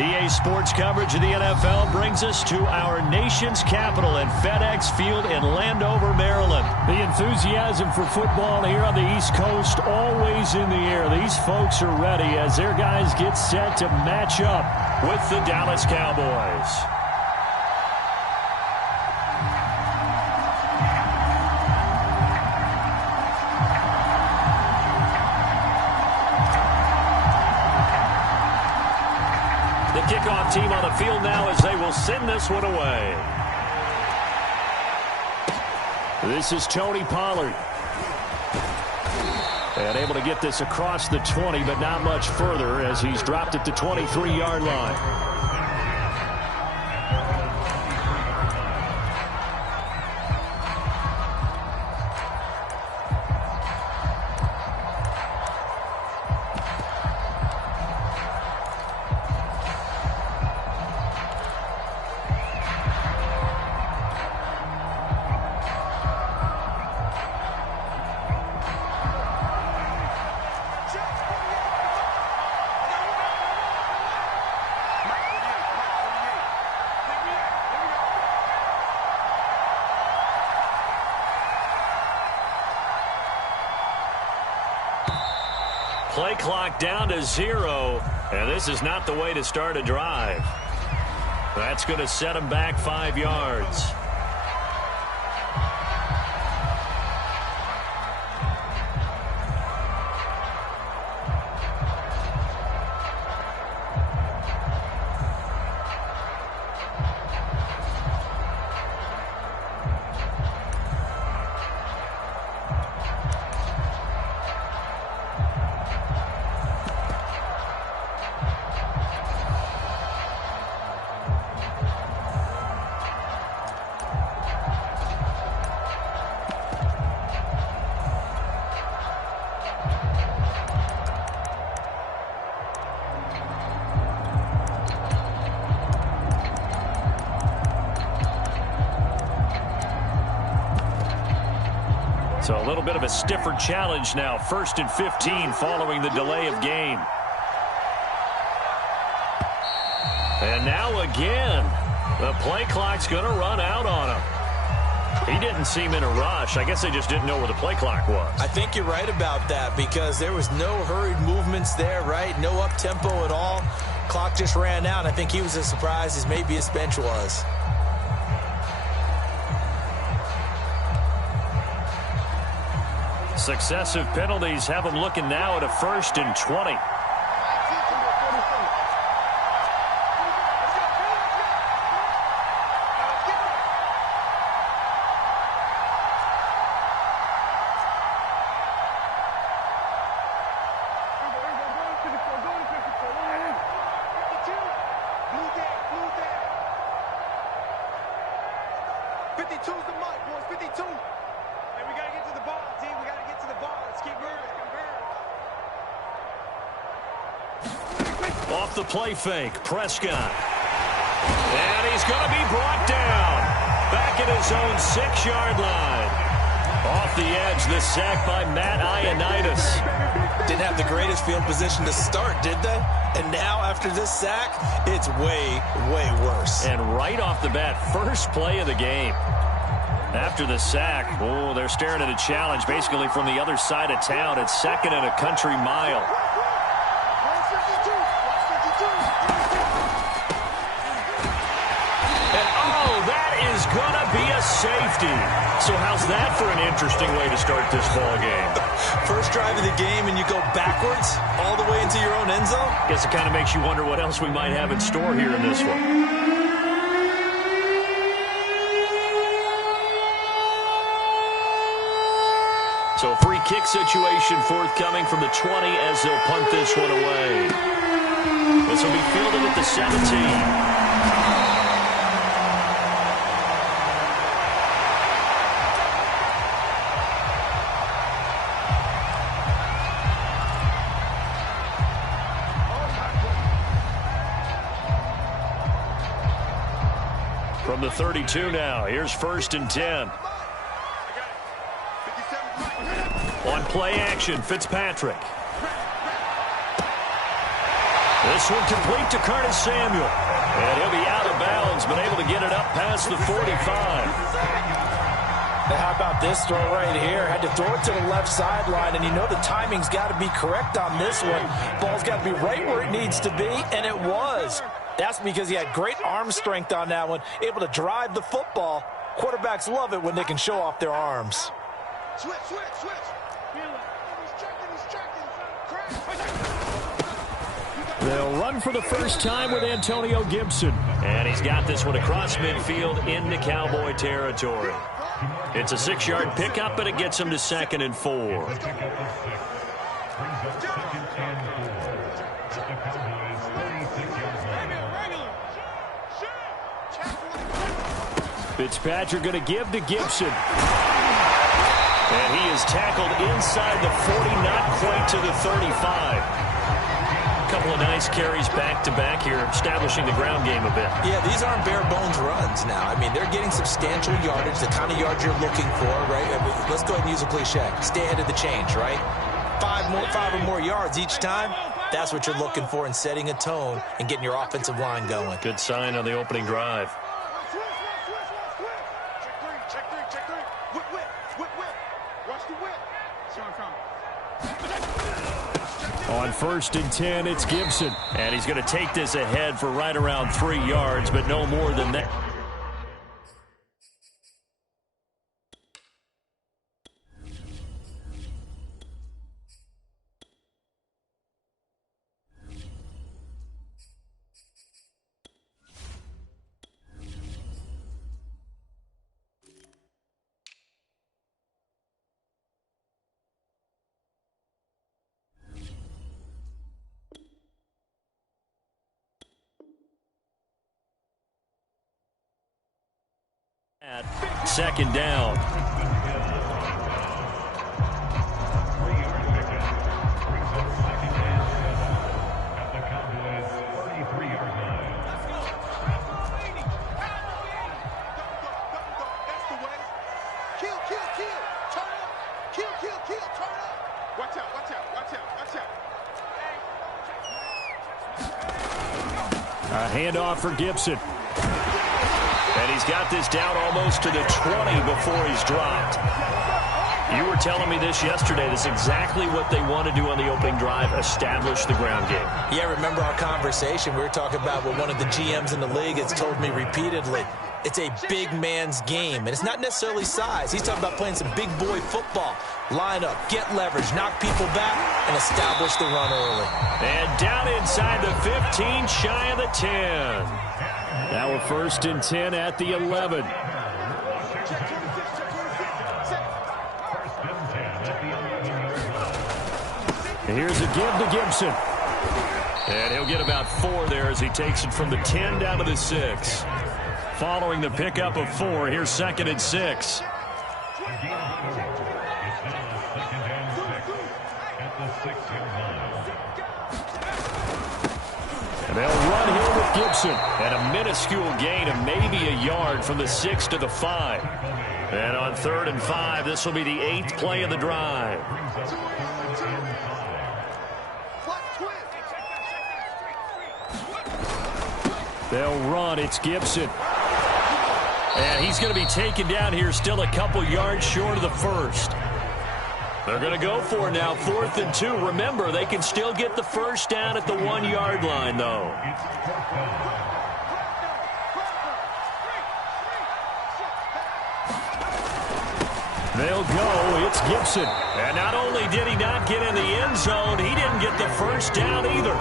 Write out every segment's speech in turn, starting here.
EA Sports coverage of the NFL brings us to our nation's capital at FedEx Field in Landover, Maryland. The enthusiasm for football here on the East Coast always in the air. These folks are ready as their guys get set to match up with the Dallas Cowboys. The kickoff team on the field now as they will send this one away. This is Tony Pollard. And able to get this across the 20, but not much further as he's dropped at the 23-yard line. Play clock down to 0, and this is not the way to start a drive. That's going to set him back 5 yards. So a little bit of a stiffer challenge now. 1st and 15 following the delay of game. And now again, the play clock's going to run out on him. He didn't seem in a rush. I guess they just didn't know where the play clock was. I think you're right about that because there was no hurried movements there, right? No up-tempo at all. Clock just ran out. I think he was as surprised as maybe his bench was. Successive penalties have him looking now at a 1st and 20. Off the play fake, Prescott. And he's going to be brought down. Back at his own 6-yard line. Off the edge, the sack by Matt Ioannidis. Didn't have the greatest field position to start, did they? And now, after this sack, it's way, way worse. And right off the bat, first play of the game. After the sack, oh, they're staring at a challenge basically from the other side of town. It's 2nd and a country mile. Gonna be a safety. So how's that for an interesting way to start this ball game? First drive of the game and you go backwards all the way into your own end zone? Guess it kind of makes you wonder what else we might have in store here in this one. So a free kick situation forthcoming from the 20 as they'll punt this one away. This will be fielded at the 17. From the 32 now, here's 1st and 10. On play action, Fitzpatrick. This one complete to Curtis Samuel. And he'll be out of bounds, but able to get it up past the 45. Now, how about this throw right here? Had to throw it to the left sideline, and you know the timing's got to be correct on this one. Ball's got to be right where it needs to be, and it was. That's because he had great arm strength on that one, able to drive the football. Quarterbacks love it when they can show off their arms. Switch. He's checking. They'll run for the first time with Antonio Gibson. And he's got this one across midfield into Cowboy territory. It's a 6-yard pickup, and it gets him to 2nd and 4. Fitzpatrick going to give to Gibson. And he is tackled inside the 40, not quite to the 35. Couple of nice carries back-to-back here, establishing the ground game a bit. Yeah, these aren't bare-bones runs now. I mean, they're getting substantial yardage, the kind of yards you're looking for, right? I mean, let's go ahead and use a cliche. Stay ahead of the change, right? 5 or more yards each time. That's what you're looking for in setting a tone and getting your offensive line going. Good sign on the opening drive. Check three. Whip. Watch the whip. Sean, come. On 1st and 10, it's Gibson. And he's going to take this ahead for right around 3 yards, but no more than that. At 2nd down. Kill. Turn up. Kill. Turn up. Watch out. A handoff for Gibson. And he's got this down almost to the 20 before he's dropped. You were telling me this yesterday. This is exactly what they want to do on the opening drive, establish the ground game. Yeah, remember our conversation. We were talking about what one of the GMs in the league has told me repeatedly. It's a big man's game, and it's not necessarily size. He's talking about playing some big boy football. Line up, get leverage, knock people back, and establish the run early. And down inside the 15, shy of the 10. Now a 1st and 10 at the 11. Here's a give to Gibson. And he'll get about 4 there as he takes it from the 10 down to the 6. Following the pickup of 4, here's 2nd and 6. And they'll run here with Gibson. And a minuscule gain of maybe a yard from the 6 to the 5. And on 3rd and 5, this will be the 8th play of the drive. They'll run. It's Gibson. And he's going to be taken down here, still a couple yards short of the 1st. They're going to go for it now, 4th and 2. Remember, they can still get the 1st down at the 1-yard line, though. They'll go. It's Gibson. And not only did he not get in the end zone, he didn't get the 1st down either.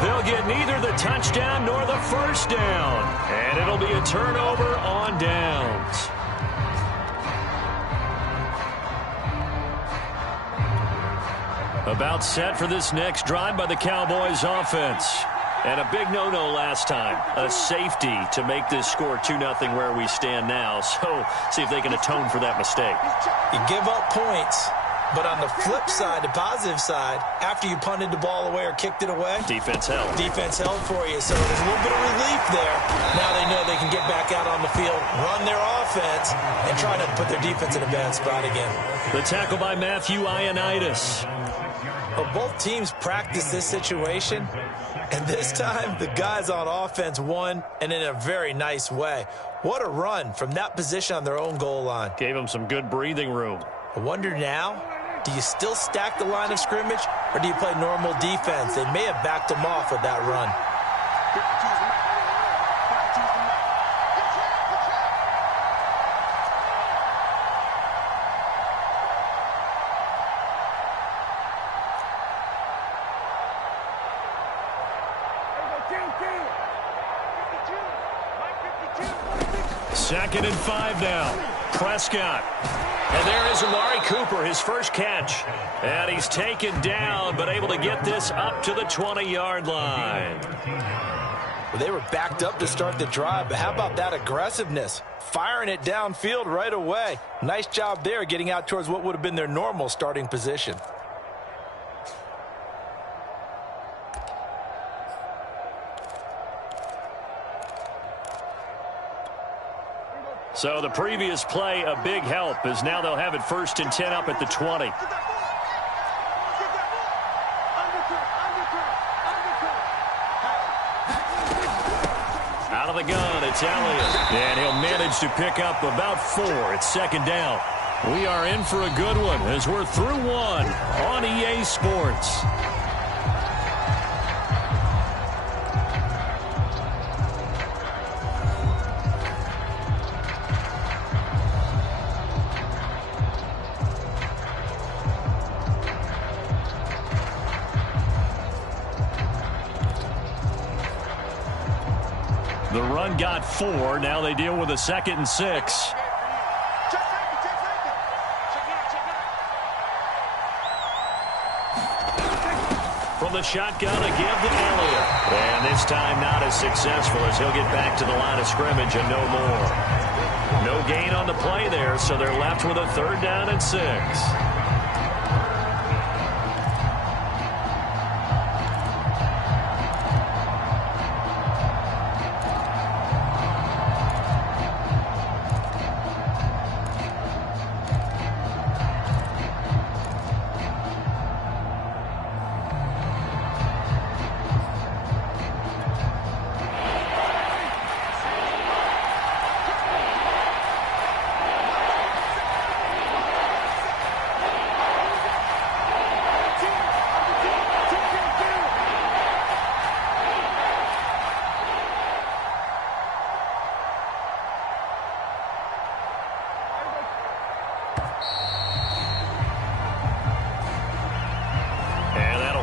They'll get neither the touchdown nor the 1st down. And it'll be a turnover on downs. About set for this next drive by the Cowboys offense. And a big no-no last time. A safety to make this score 2-0 where we stand now. So see if they can atone for that mistake. You give up points, but on the flip side, the positive side, after you punted the ball away or kicked it away, defense held. Defense held for you. So there's a little bit of relief there. Now they know they can get back out on the field, run their offense, and try not to put their defense in a bad spot again. The tackle by Matthew Ioannidis. Well, both teams practice this situation, and this time the guys on offense won, and in a very nice way. What a run from that position on their own goal line. Gave them some good breathing room. I wonder now, do you still stack the line of scrimmage, or do you play normal defense? They may have backed them off with that run. Second and 5 now. Prescott. And there is Amari Cooper, his first catch. And he's taken down, but able to get this up to the 20-yard line. Well, they were backed up to start the drive, but how about that aggressiveness? Firing it downfield right away. Nice job there getting out towards what would have been their normal starting position. So the previous play, a big help, as now they'll have it 1st and 10 up at the 20. Out of the gun, it's Elliott. And he'll manage to pick up about 4. It's 2nd down. We are in for a good one as we're through one on EA Sports. The run got 4. Now they deal with a 2nd and 6. From the shotgun, a give to Elliott. And this time not as successful as he'll get back to the line of scrimmage and no more. No gain on the play there, so they're left with a 3rd down and 6.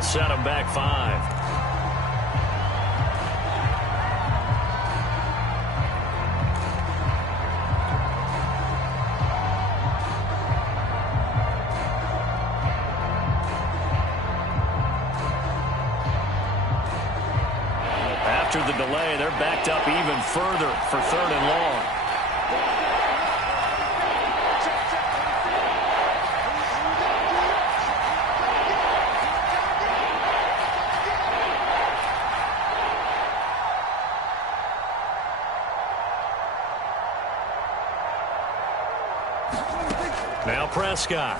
Set him back 5. After the delay, they're backed up even further for 3rd and long. Now Prescott.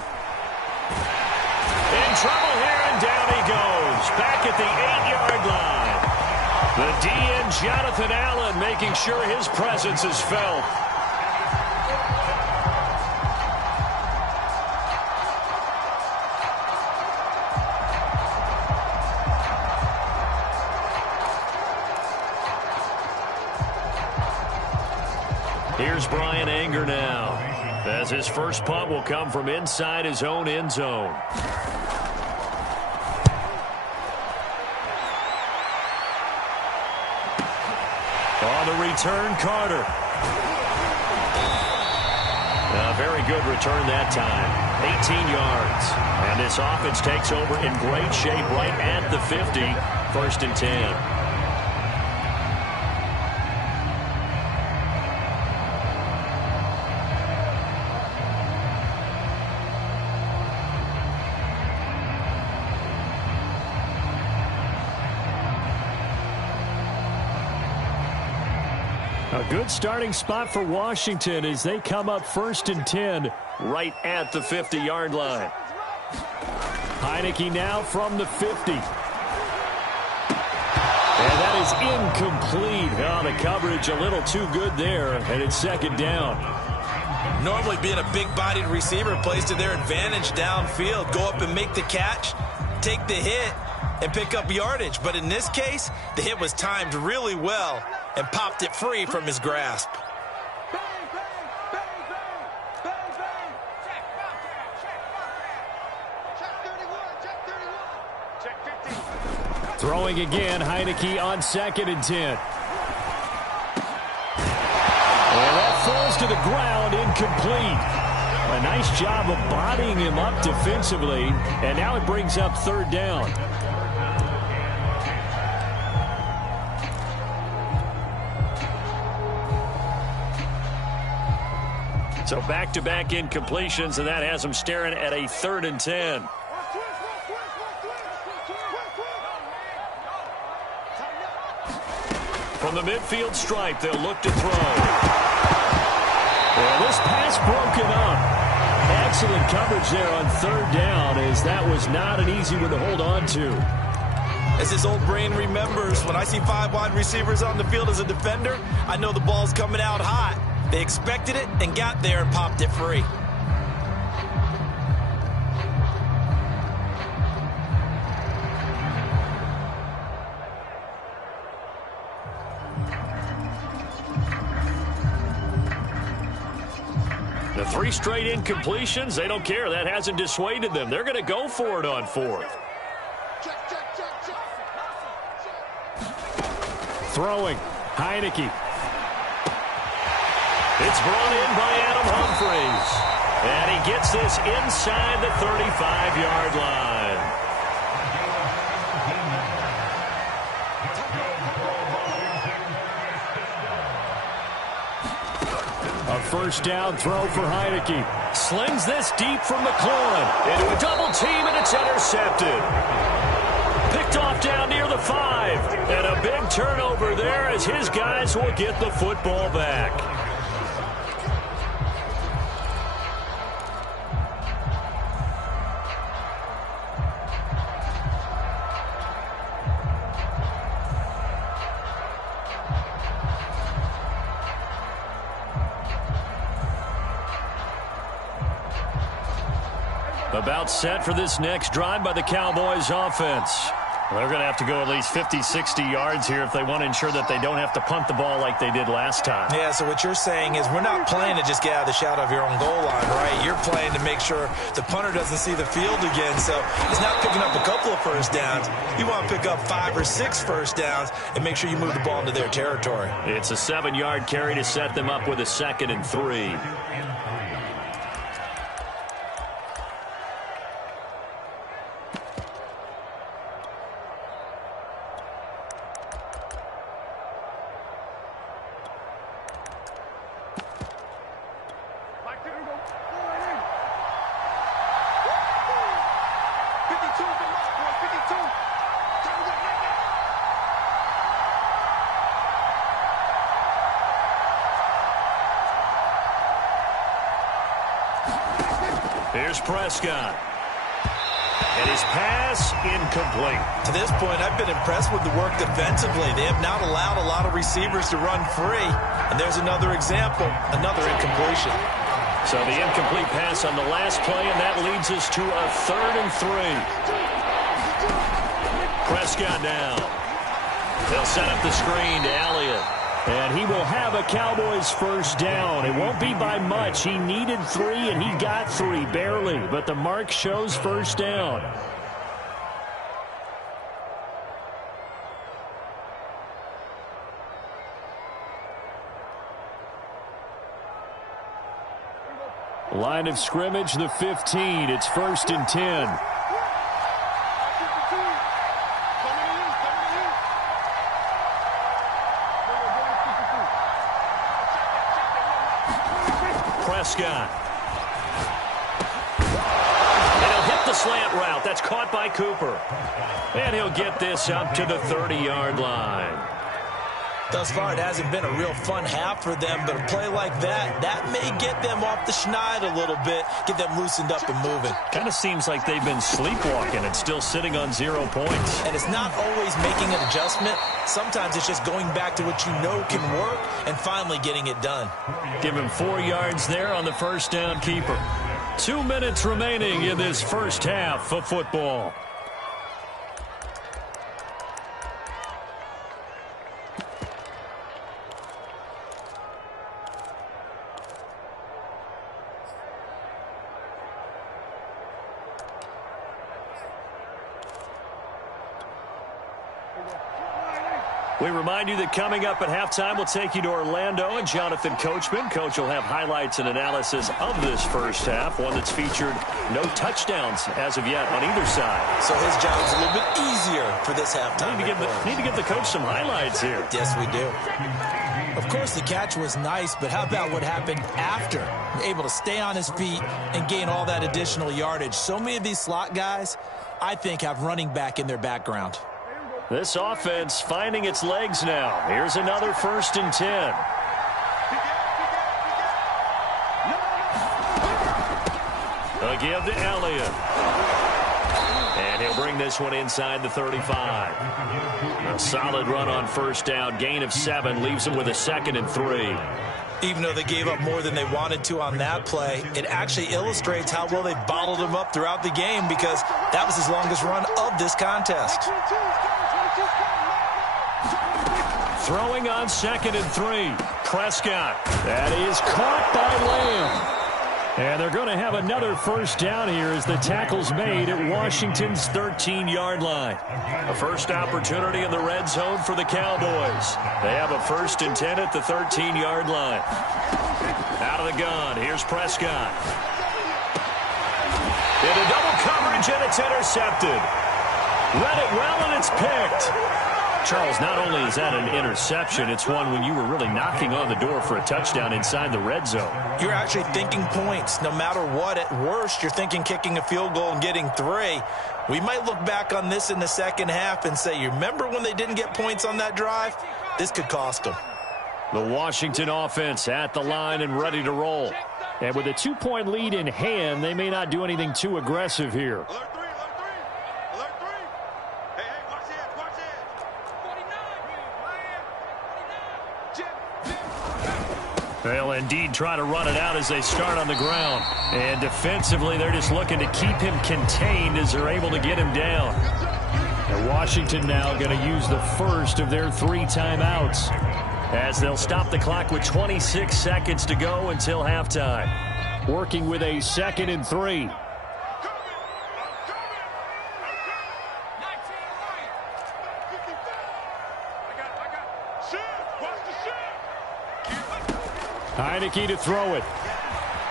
In trouble here, and down he goes. Back at the 8-yard line. The DN, Jonathan Allen, making sure his presence is felt. Here's Brian Anger now, as his first punt will come from inside his own end zone. On the return, Carter. A very good return that time. 18 yards. And this offense takes over in great shape right at the 50. 1st and 10. A good starting spot for Washington as they come up 1st and 10 right at the 50-yard line. Heineke now from the 50. And that is incomplete. Oh, the coverage a little too good there, and it's second down. Normally being a big-bodied receiver plays to their advantage downfield. Go up and make the catch, take the hit, and pick up yardage. But in this case, the hit was timed really well and popped it free from his grasp. Throwing again, Heineke on 2nd and 10. And that falls to the ground, incomplete. A nice job of bodying him up defensively, and now it brings up 3rd down. So back-to-back incompletions, and that has them staring at a 3rd and 10. From the midfield stripe, they'll look to throw. Well, this pass broken up. Excellent coverage there on 3rd down, as that was not an easy one to hold on to. As his old brain remembers, when I see 5 wide receivers on the field as a defender, I know the ball's coming out hot. They expected it and got there and popped it free. The 3 straight incompletions, they don't care. That hasn't dissuaded them. They're going to go for it on 4th. Throwing, Heineke. It's brought in by Adam Humphries. And he gets this inside the 35-yard line. A 1st down throw for Heineke. Slings this deep from McLaurin. Into a double team, and it's intercepted. Picked off down near the 5. And a big turnover there as his guys will get the football back. About set for this next drive by the Cowboys offense. Well, they're going to have to go at least 50, 60 yards here if they want to ensure that they don't have to punt the ball like they did last time. Yeah, so what you're saying is we're not playing to just get out of the shadow of your own goal line, right? You're playing to make sure the punter doesn't see the field again. So it's not picking up a couple of 1st downs. You want to pick up 5 or 6 1st downs and make sure you move the ball into their territory. It's a 7-yard carry to set them up with a 2nd and 3. Here's Prescott. And his pass incomplete. To this point, I've been impressed with the work defensively. They have not allowed a lot of receivers to run free. And there's another example, another incompletion. So the incomplete pass on the last play, and that leads us to a 3rd and 3. Prescott down. They'll set up the screen to Elliott. And he will have a Cowboys 1st down. It won't be by much. He needed 3, and he got 3, barely. But the mark shows 1st down. Line of scrimmage, the 15. It's 1st and 10. Prescott. And he'll hit the slant route. That's caught by Cooper. And he'll get this up to the 30-yard line. Thus far, it hasn't been a real fun half for them, but a play like that may get them off the schneid a little bit, get them loosened up and moving. Kind of seems like they've been sleepwalking and still sitting on 0 points. And it's not always making an adjustment. Sometimes it's just going back to what you know can work and finally getting it done. Give him 4 yards there on the first down keeper. 2 minutes remaining in this first half of football. We remind you that coming up at halftime, we'll take you to Orlando and Jonathan Coachman. Coach will have highlights and analysis of this first half, one that's featured no touchdowns as of yet on either side. So his job's a little bit easier for this halftime. Need to give the coach some highlights here. Yes, we do. Of course, the catch was nice, but how about what happened after? Able to stay on his feet and gain all that additional yardage. So many of these slot guys, I think, have running back in their background. This offense finding its legs now. Here's another 1st and 10. A give to Elliott. And he'll bring this one inside the 35. A solid run on first down. Gain of 7 leaves him with a 2nd and 3. Even though they gave up more than they wanted to on that play, it actually illustrates how well they bottled him up throughout the game, because that was his longest run of this contest. Throwing on 2nd and 3. Prescott. That is caught by Lamb. And they're going to have another first down here as the tackle's made at Washington's 13-yard line. A first opportunity in the red zone for the Cowboys. They have a 1st and 10 at the 13-yard line. Out of the gun, here's Prescott. Into double coverage, and it's intercepted. Read it well, and it's picked. Charles, not only is that an interception, it's one when you were really knocking on the door for a touchdown inside the red zone. You're actually thinking points. No matter what, at worst, you're thinking kicking a field goal and getting 3. We might look back on this in the second half and say, you remember when they didn't get points on that drive? This could cost them. The Washington offense at the line and ready to roll. And with a 2-point lead in hand, they may not do anything too aggressive here. They'll indeed try to run it out as they start on the ground. And defensively, they're just looking to keep him contained as they're able to get him down. And Washington now going to use the first of their 3 timeouts, as they'll stop the clock with 26 seconds to go until halftime. Working with a 2nd and 3. Heineke to throw it.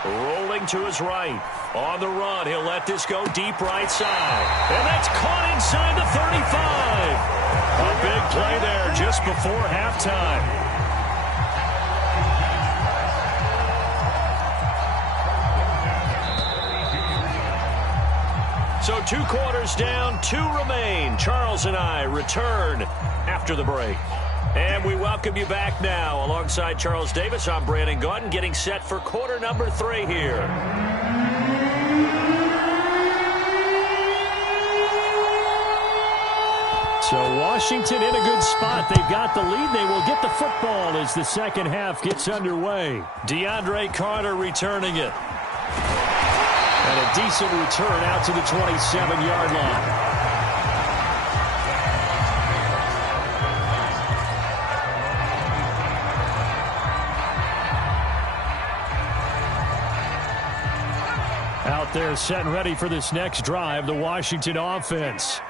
Rolling to his right. On the run, he'll let this go deep right side. And that's caught inside the 35. A big play there just before halftime. So 2 quarters down, 2 remain. Charles and I return after the break. And we welcome you back now. Alongside Charles Davis, I'm Brandon Gaudin, getting set for quarter number 3 here. So Washington in a good spot. They've got the lead. They will get the football as the second half gets underway. DeAndre Carter returning it. And a decent return out to the 27-yard line. Out there set and ready for this next drive, the Washington offense.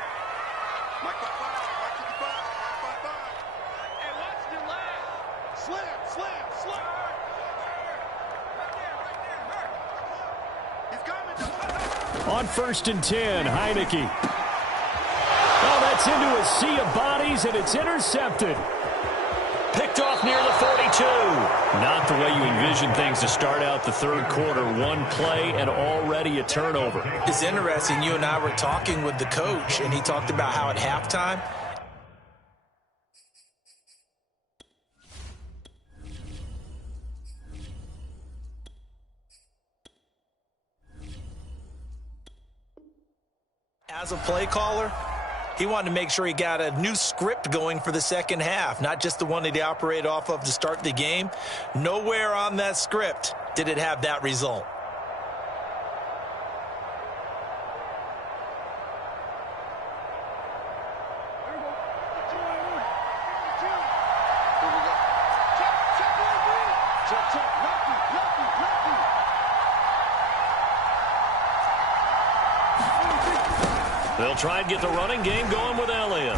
On 1st and 10, Heineke. Oh, that's into a sea of bodies, and it's intercepted. Picked off near the 42. Not the way you envision things to start out the third quarter. 1 play and already a turnover. It's interesting. You and I were talking with the coach, and he talked about how at halftime As a play caller, he wanted to make sure he got a new script going for the second half, not just the one that he operated off of to start the game. Nowhere on that script did it have that result. They'll try and get the running game going with Elliott.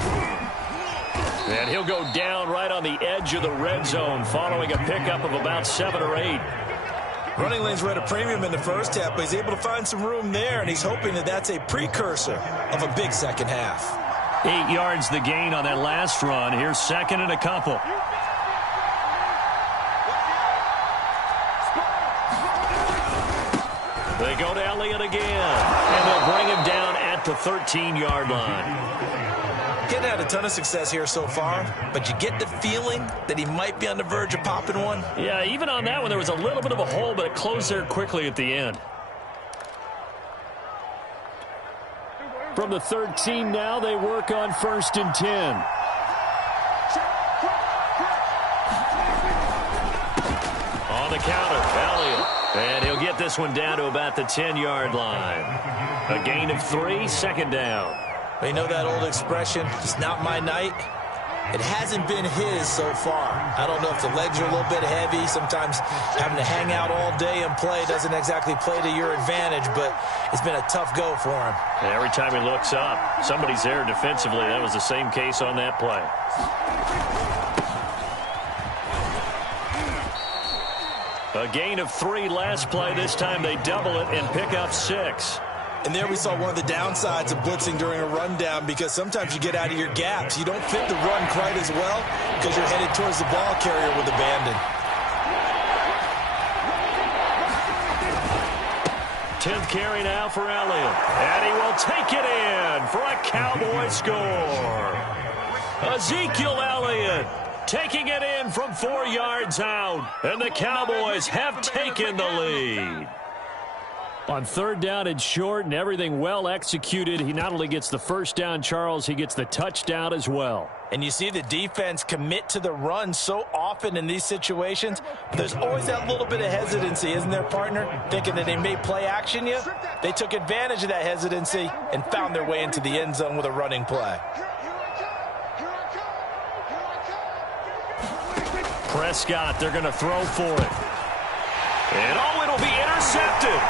And he'll go down right on the edge of the red zone following a pickup of about 7 or 8. Running lanes were at a premium in the first half, but he's able to find some room there, and he's hoping that that's a precursor of a big second half. 8 yards the gain on that last run. Here's second and a couple. They go to Elliott again, and they'll bring him down at the 13-yard line. Getting had a ton of success here so far, but you get the feeling that he might be on the verge of popping one. Yeah, even on that one, there was a little bit of a hole, but it closed there quickly at the end. From the 13 now, they work on 1st and 10. On the counter, Elliott. And he'll get this one down to about the 10-yard line. A gain of 3, second down. You know that old expression, it's not my night? It hasn't been his so far. I don't know if the legs are a little bit heavy. Sometimes having to hang out all day and play doesn't exactly play to your advantage, but it's been a tough go for him. And every time he looks up, somebody's there defensively. That was the same case on that play. A gain of 3 last play. This time they double it and pick up 6. And there we saw one of the downsides of blitzing during a rundown, because sometimes you get out of your gaps. You don't fit the run quite as well because you're headed towards the ball carrier with abandon. 10th carry now for Elliott. And he will take it in for a Cowboy score. Ezekiel Elliott taking it in from 4 yards out. And the Cowboys have taken the lead. On 3rd down and short, and everything well executed. He not only gets the first down, Charles, he gets the touchdown as well. And you see the defense commit to the run so often in these situations. There's always that little bit of hesitancy, isn't there, partner? Thinking that they may play action you. They took advantage of that hesitancy and found their way into the end zone with a running play. Prescott, they're going to throw for it. And it'll be intercepted.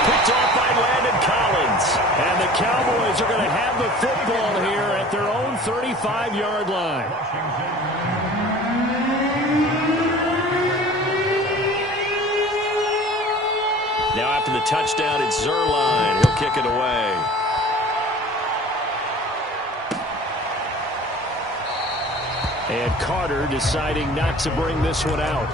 Picked off by Landon Collins. And the Cowboys are going to have the football here at their own 35-yard line. Now after the touchdown, it's Zerline. He'll kick it away. And Carter deciding not to bring this one out.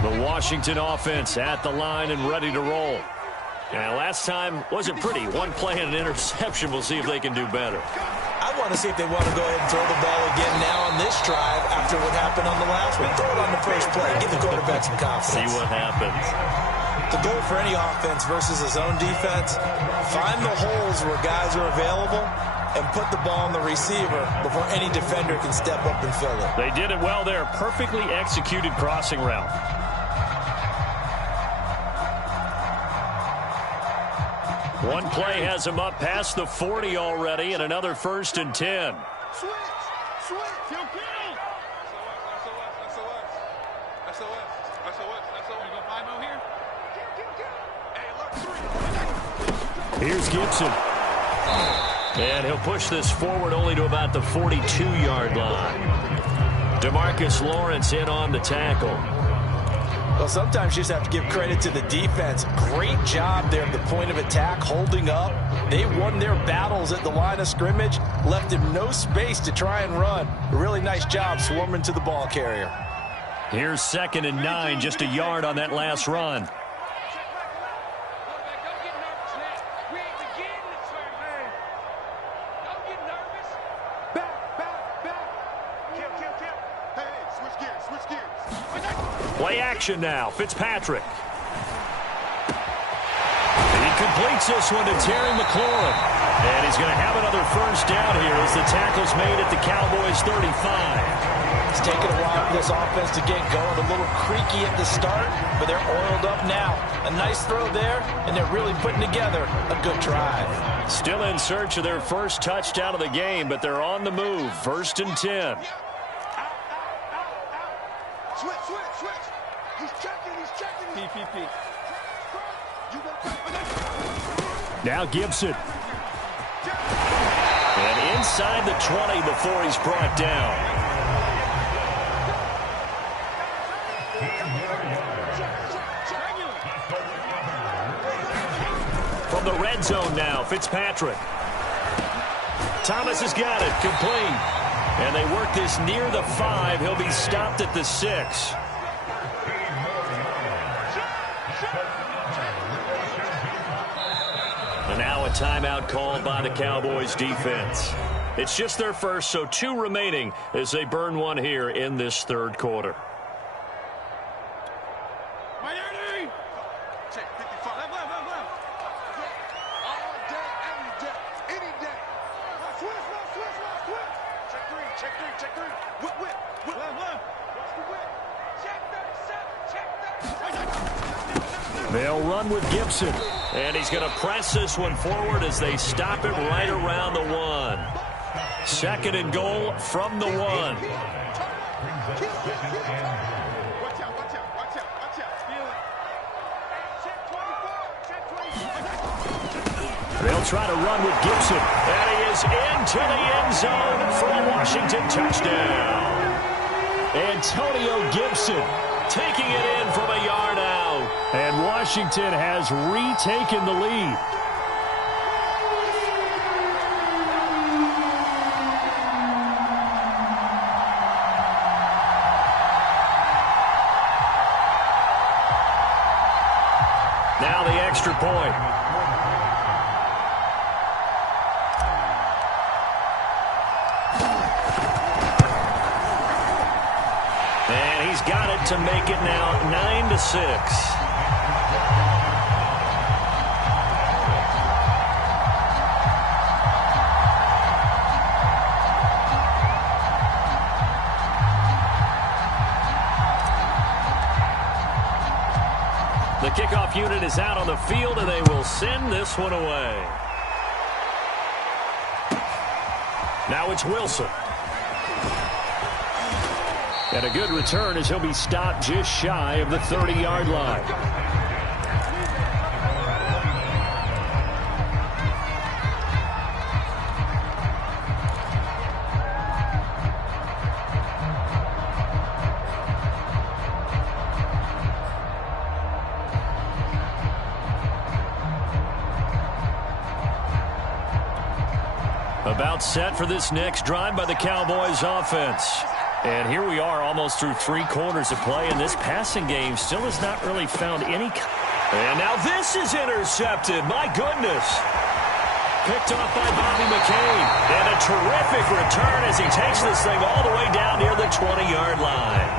The Washington offense at the line and ready to roll. And last time wasn't pretty. One play and an interception. We'll see if they can do better. I want to see if they want to go ahead and throw the ball again now on this drive after what happened on the last one. Throw it on the first play. Give the quarterback some confidence. See what happens. The goal for any offense versus his own defense, find the holes where guys are available and put the ball on the receiver before any defender can step up and fill it. They did it well there. Perfectly executed crossing route. One play has him up past the 40 already, and another 1st and 10. Switch. Here's Gibson. And he'll push this forward only to about the 42-yard line. DeMarcus Lawrence in on the tackle. Well, sometimes you just have to give credit to the defense. Great job there at the point of attack, holding up. They won their battles at the line of scrimmage, left him no space to try and run. A really nice job swarming to the ball carrier. Here's 2nd and 9, just a yard on that last run. action now. Fitzpatrick. He completes this one to Terry McLaurin. And he's going to have another first down here as the tackle's made at the Cowboys' 35. It's taken a while for this offense to get going. A little creaky at the start, but they're oiled up now. A nice throw there, and they're really putting together a good drive. Still in search of their first touchdown of the game, but they're on the move. 1st and 10. Switch. He's checking. PPP. Now Gibson. And inside the 20 before he's brought down. From the red zone now, Fitzpatrick. Thomas has got it, complete. And they work this near the 5. He'll be stopped at the 6. And now a timeout called by the Cowboys defense. It's just their first, so 2 remaining as they burn one here in this 3rd quarter. Check 55. Left. All day, every day, any day. Switch. Check 3. Whip. Left. Watch the whip. Check 37. They'll run with Gibson. And he's going to press this one forward as they stop it right around the 1. 2nd and goal from the 1. Watch out. Feel it. Check 24. They'll try to run with Gibson. And he is into the end zone for a Washington touchdown. Antonio Gibson taking it in from a yard out. And Washington has retaken the lead. Now the extra point. And he's got it to make it now 9-6. The kickoff unit is out on the field, and they will send this one away. Now it's Wilson. And a good return as he'll be stopped just shy of the 30-yard line. About set for this next drive by the Cowboys offense. And here we are almost through 3 quarters of play, and this passing game still has not really found any. And now this is intercepted. My goodness. Picked off by Bobby McCain. And a terrific return as he takes this thing all the way down near the 20-yard line.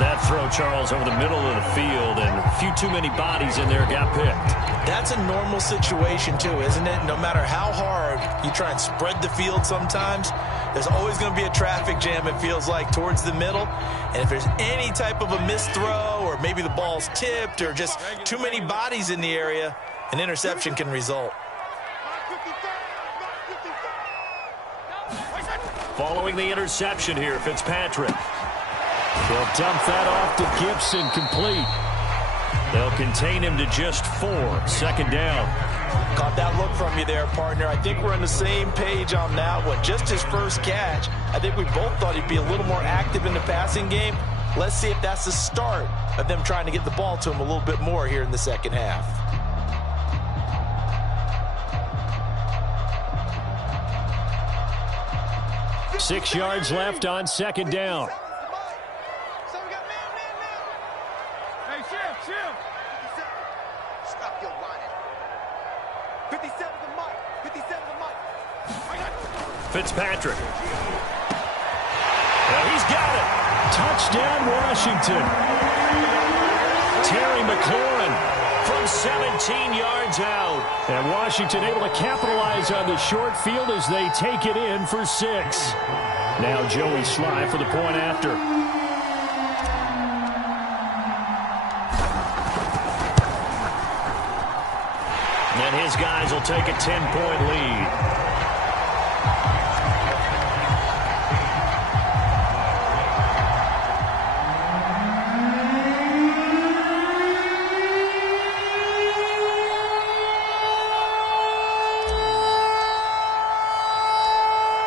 That throw, Charles, over the middle of the field, and a few too many bodies in there got picked. That's a normal situation, too, isn't it? No matter how hard you try and spread the field sometimes, there's always going to be a traffic jam, it feels like, towards the middle. And if there's any type of a missed throw, or maybe the ball's tipped, or just too many bodies in the area, an interception can result. Following the interception here, Fitzpatrick. They'll dump that off to Gibson, complete. They'll contain him to just 4. 2nd down. Caught that look from you there, partner. I think we're on the same page on that one. Just his first catch. I think we both thought he'd be a little more active in the passing game. Let's see if that's the start of them trying to get the ball to him a little bit more here in the second half. Six yards left on 2nd down. Fitzpatrick. And he's got it. Touchdown, Washington. Terry McLaurin from 17 yards out. And Washington able to capitalize on the short field as they take it in for 6. Now Joey Sly for the point after. And his guys will take a 10-point lead.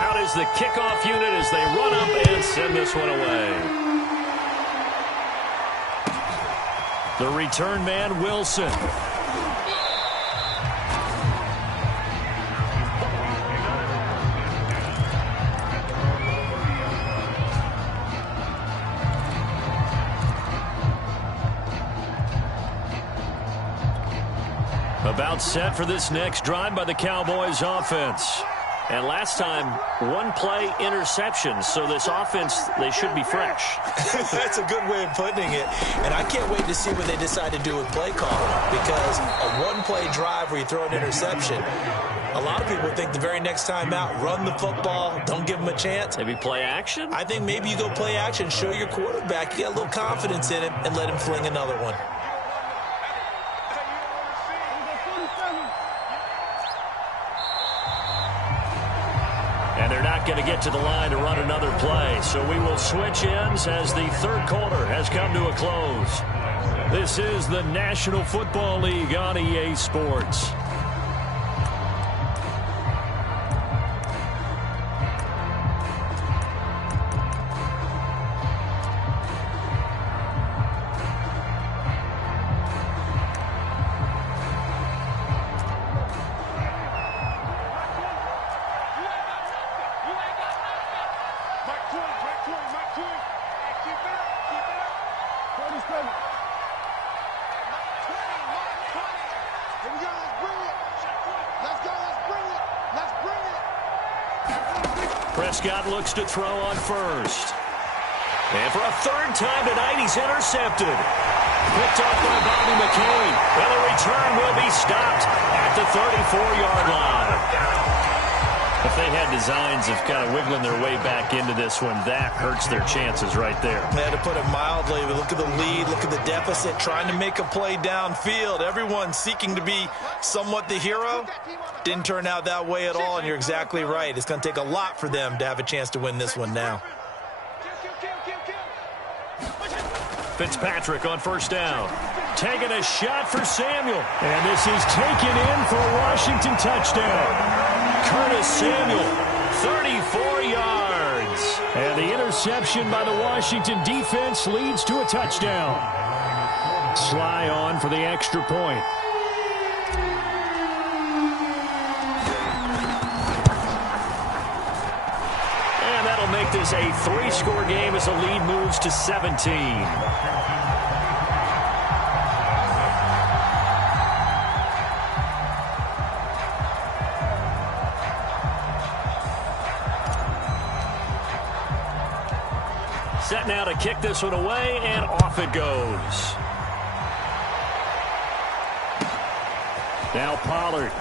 Out is the kickoff unit as they run up and send this one away. The return man, Wilson. About set for this next drive by the Cowboys offense. And last time, one play interception. So this offense, they should be fresh. That's a good way of putting it. And I can't wait to see what they decide to do with play calling. Because a one-play drive where you throw an interception, a lot of people think the very next time out, run the football, don't give them a chance. Maybe play action? I think maybe you go play action, show your quarterback, you got a little confidence in him, and let him fling another one. And they're not going to get to the line to run another play. So we will switch ends as the third quarter has come to a close. This is the National Football League on EA Sports. Prescott looks to throw on first. And for a third time tonight, he's intercepted. Picked off by Bobby McCain. And the return will be stopped at the 34-yard line. If they had designs of kind of wiggling their way back into this one, that hurts their chances right there. They had to put it mildly. But look at the lead, look at the deficit, trying to make a play downfield. Everyone seeking to be somewhat the hero. Didn't turn out that way at all, and you're exactly right. It's going to take a lot for them to have a chance to win this one now. Fitzpatrick on first down. Taking a shot for Samuel. And this is taken in for a Washington touchdown. Curtis Samuel, 34 yards. And the interception by the Washington defense leads to a touchdown. Sly on for the extra point. And that'll make this a 3-score game as the lead moves to 17. Set now to kick this one away, and off it goes. Now Pollard.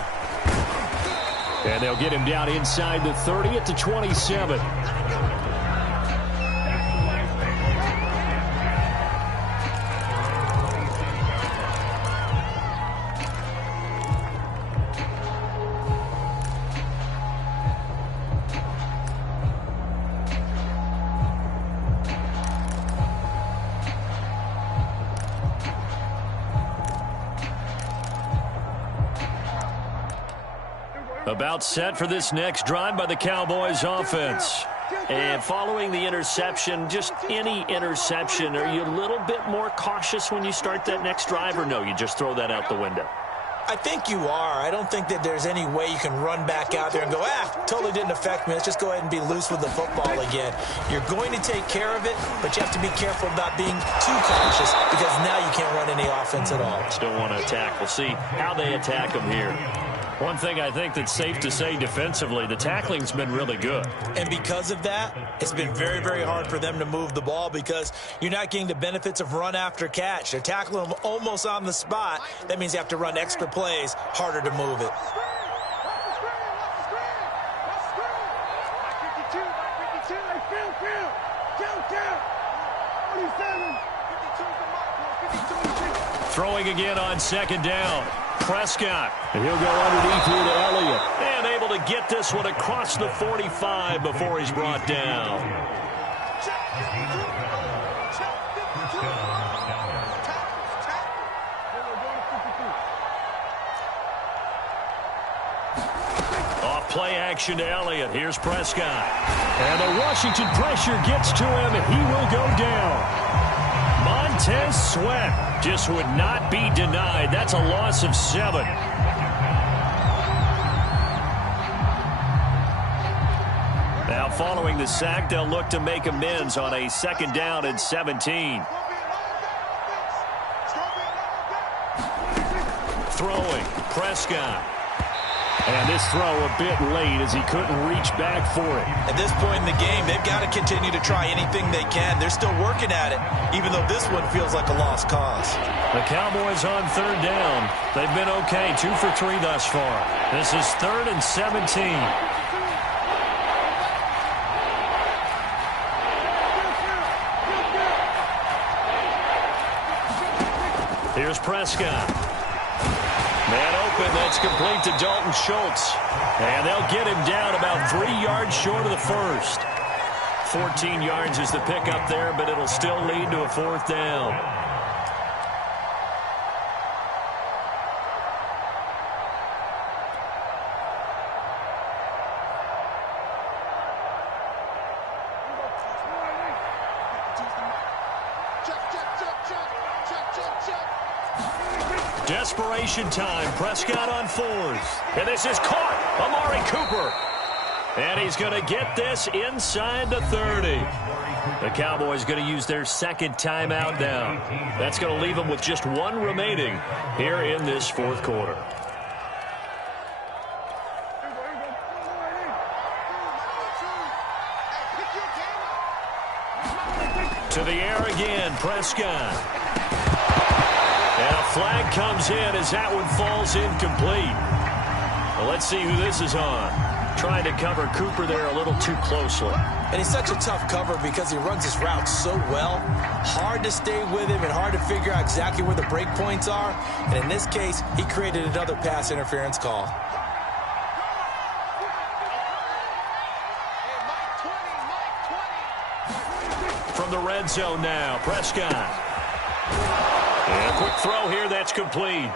And they'll get him down inside the 30 at the 27. About set for this next drive by the Cowboys offense. And following the interception, just any interception, are you a little bit more cautious when you start that next drive, or no, you just throw that out the window? I think you are. I don't think that there's any way you can run back out there and go, totally didn't affect me. Let's just go ahead and be loose with the football again. You're going to take care of it, but you have to be careful about being too cautious because now you can't run any offense at all. Still want to attack. We'll see how they attack them here. One thing I think that's safe to say defensively, the tackling's been really good. And because of that, it's been very, very hard for them to move the ball because you're not getting the benefits of run after catch. They're tackling them almost on the spot. That means you have to run extra plays, harder to move it. Throwing again on second down. Prescott. And he'll go underneath here to Elliott. And able to get this one across the 45 before he's brought down. Off play action to Elliott. Here's Prescott. And the Washington pressure gets to him, and he will go down. Montez Sweat just would not be denied. That's a loss of 7. Now following the sack, they'll look to make amends on a 2nd down and 17. Throwing, Prescott. And this throw a bit late as he couldn't reach back for it. At this point in the game, they've got to continue to try anything they can. They're still working at it, even though this one feels like a lost cause. The Cowboys on 3rd down. They've been okay, 2 for 3 thus far. This is 3rd and 17. Here's Prescott. Man open, that's complete to Dalton Schultz. And they'll get him down about 3 yards short of the first. 14 yards is the pickup there, but it'll still lead to a 4th down. Desperation time. Prescott on 4th. And this is caught. Amari Cooper. And he's going to get this inside the 30. The Cowboys going to use their 2nd timeout now. That's going to leave them with just 1 remaining here in this 4th quarter. To the air again, Prescott. And a flag comes in as that one falls incomplete. Well, let's see who this is on. Trying to cover Cooper there a little too closely. And he's such a tough cover because he runs his route so well. Hard to stay with him and hard to figure out exactly where the break points are. And in this case, he created another pass interference call. From the red zone now, Prescott. And a quick throw here, that's complete.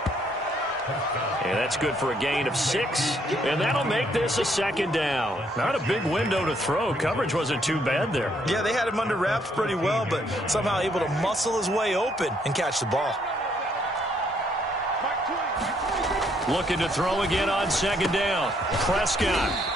And that's good for a gain of 6. And that'll make this a 2nd down. Not a big window to throw. Coverage wasn't too bad there. Yeah, they had him under wraps pretty well, but somehow able to muscle his way open and catch the ball. Looking to throw again on 2nd down. Prescott.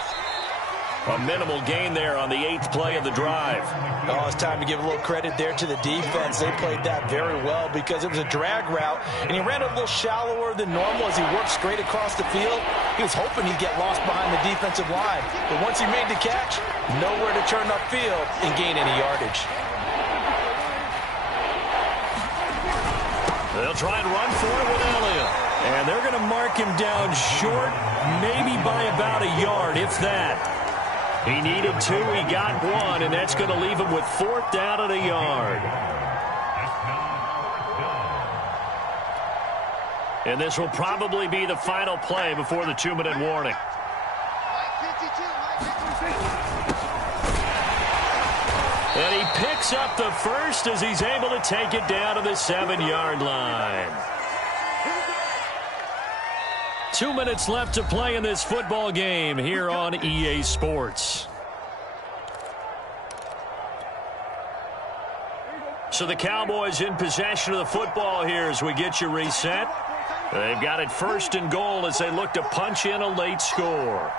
A minimal gain there on the 8th play of the drive. Oh, it's time to give a little credit there to the defense. They played that very well because it was a drag route, and he ran a little shallower than normal as he worked straight across the field. He was hoping he'd get lost behind the defensive line, but once he made the catch, nowhere to turn upfield and gain any yardage. They'll try and run for it with Elliott. And they're going to mark him down short, maybe by about a yard, if that. He needed 2, he got 1, and that's going to leave him with 4th down and a yard. And this will probably be the final play before the 2-minute warning. And he picks up the first as he's able to take it down to the 7-yard line. 2 minutes left to play in this football game here on EA Sports. So the Cowboys in possession of the football here as we get you reset. They've got it 1st and goal as they look to punch in a late score.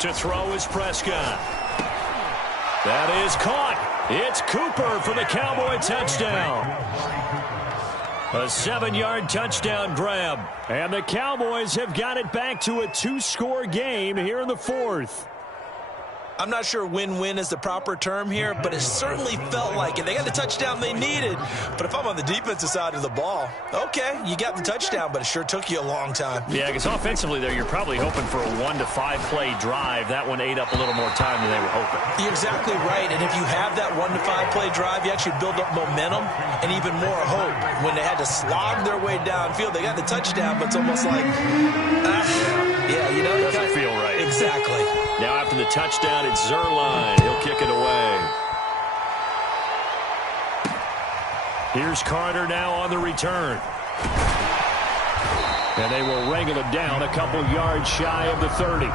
To throw is Prescott. That is caught. It's Cooper for the Cowboy touchdown. A 7-yard touchdown grab. And the Cowboys have got it back to a 2-score game here in the 4th. I'm not sure win-win is the proper term here, but it certainly felt like it. They got the touchdown they needed, but if I'm on the defensive side of the ball, okay, you got the touchdown, but it sure took you a long time. Yeah, because offensively there, you're probably hoping for a 1 to 5 play drive. That one ate up a little more time than they were hoping. You're exactly right, and if you have that 1 to 5 play drive, you actually build up momentum and even more hope. When they had to slog their way downfield, they got the touchdown, but it's almost like, yeah, you know, it doesn't feel right. Exactly. Now after the touchdown, it's Zerline. He'll kick it away. Here's Carter now on the return. And they will wrangle it down a couple yards shy of the 30.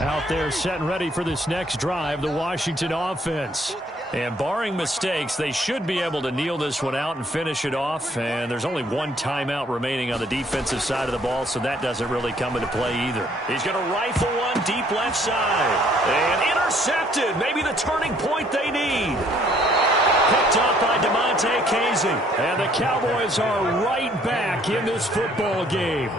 Out there set and ready for this next drive, the Washington offense. And barring mistakes, they should be able to kneel this one out and finish it off. And there's only one timeout remaining on the defensive side of the ball, so that doesn't really come into play either. He's going to rifle one deep left side. And intercepted. Maybe the turning point they need. Picked up by DeMonte Casey. And the Cowboys are right back in this football game.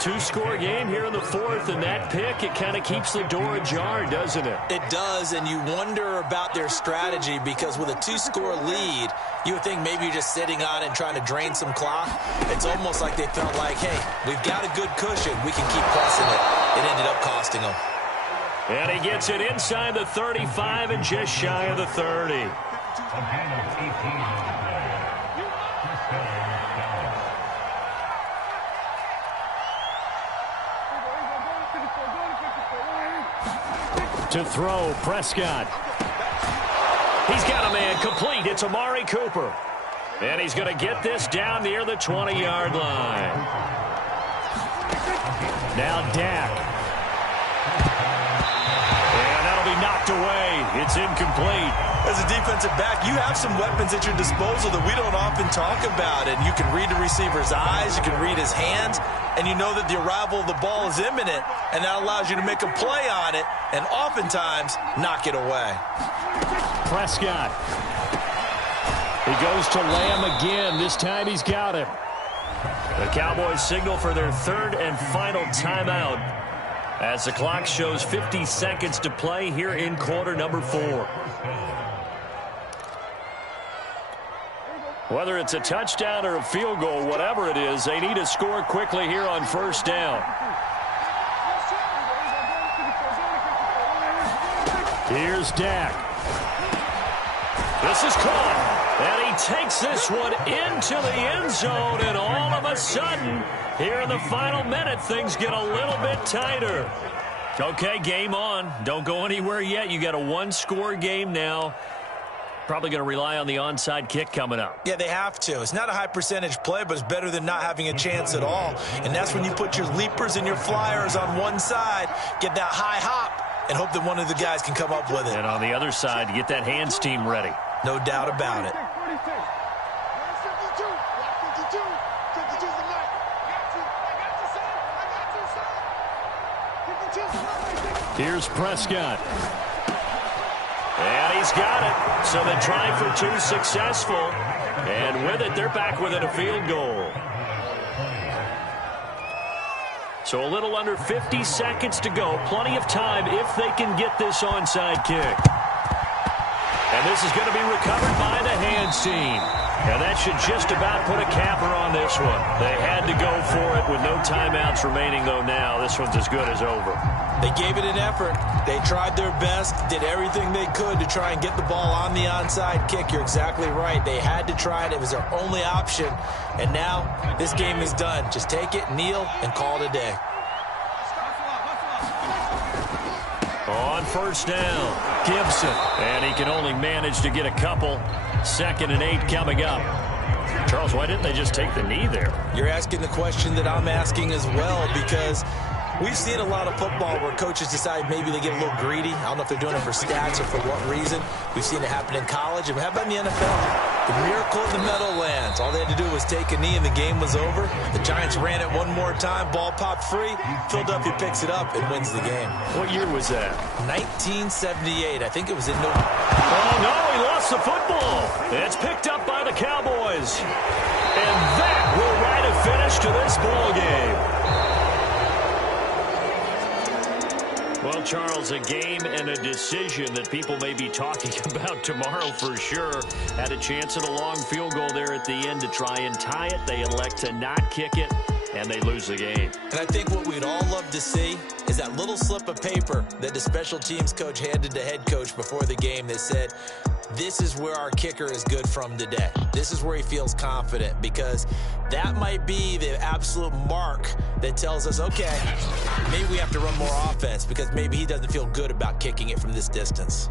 2-score game here in the 4th, and that pick, it kind of keeps the door ajar, doesn't it? It does, and you wonder about their strategy because with a 2-score lead, you would think maybe you're just sitting on it and trying to drain some clock. It's almost like they felt like, hey, we've got a good cushion. We can keep pressing it. It ended up costing them. And he gets it inside the 35 and just shy of the 30. To throw, Prescott. He's got a man complete. It's Amari Cooper. And he's going to get this down near the 20-yard line. Now Dak. And that'll be knocked away. It's incomplete. As a defensive back, you have some weapons at your disposal that we don't often talk about. And you can read the receiver's eyes, you can read his hands, and you know that the arrival of the ball is imminent, and that allows you to make a play on it and oftentimes knock it away. Prescott. He goes to Lamb again. This time he's got him. The Cowboys signal for their 3rd and final timeout as the clock shows 50 seconds to play here in quarter number 4. Whether it's a touchdown or a field goal, whatever it is, they need to score quickly here on 1st down. Here's Dak. This is caught. And he takes this one into the end zone. And all of a sudden, here in the final minute, things get a little bit tighter. Okay, game on. Don't go anywhere yet. You got a 1-score game now. Probably going to rely on the onside kick coming up. Yeah, they have to. It's not a high percentage play, but it's better than not having a chance at all. And that's when you put your leapers and your flyers on one side, get that high hop, and hope that one of the guys can come up with it. And on the other side, get that hands team ready. No doubt about it. Here's Prescott. And he's got it. So the try for 2 successful. And with it, they're back within a field goal. So a little under 50 seconds to go. Plenty of time if they can get this onside kick. And this is going to be recovered by the hands team. And that should just about put a capper on this one. They had to go for it with no timeouts remaining, though now. This one's as good as over. They gave it an effort. They tried their best, did everything they could to try and get the ball on the onside kick. You're exactly right. They had to try it. It was their only option. And now this game is done. Just take it, kneel, and call it a day. On 1st down, Gibson. And he can only manage to get a couple. 2nd and 8 coming up. Charles, why didn't they just take the knee there? You're asking the question that I'm asking as well, because We've seen a lot of football where coaches decide maybe they get a little greedy. I don't know if they're doing it for stats or for what reason. We've seen it happen in college. And how about in the NFL? The miracle of the Meadowlands. All they had to do was take a knee and the game was over. The Giants ran it one more time. Ball popped free. Philadelphia picks it up and wins the game. What year was that? 1978. I think it was in November. Oh, no, he lost the football. It's picked up by the Cowboys. And that will write a finish to this ball game. Well, Charles, a game and a decision that people may be talking about tomorrow for sure. Had a chance at a long field goal there at the end to try and tie it. They elect to not kick it, and they lose the game. And I think what we'd all love to see is that little slip of paper that the special teams coach handed to head coach before the game that said, this is where our kicker is good from today. This is where he feels confident, because that might be the absolute mark that tells us, okay, maybe we have to run more offense because maybe he doesn't feel good about kicking it from this distance.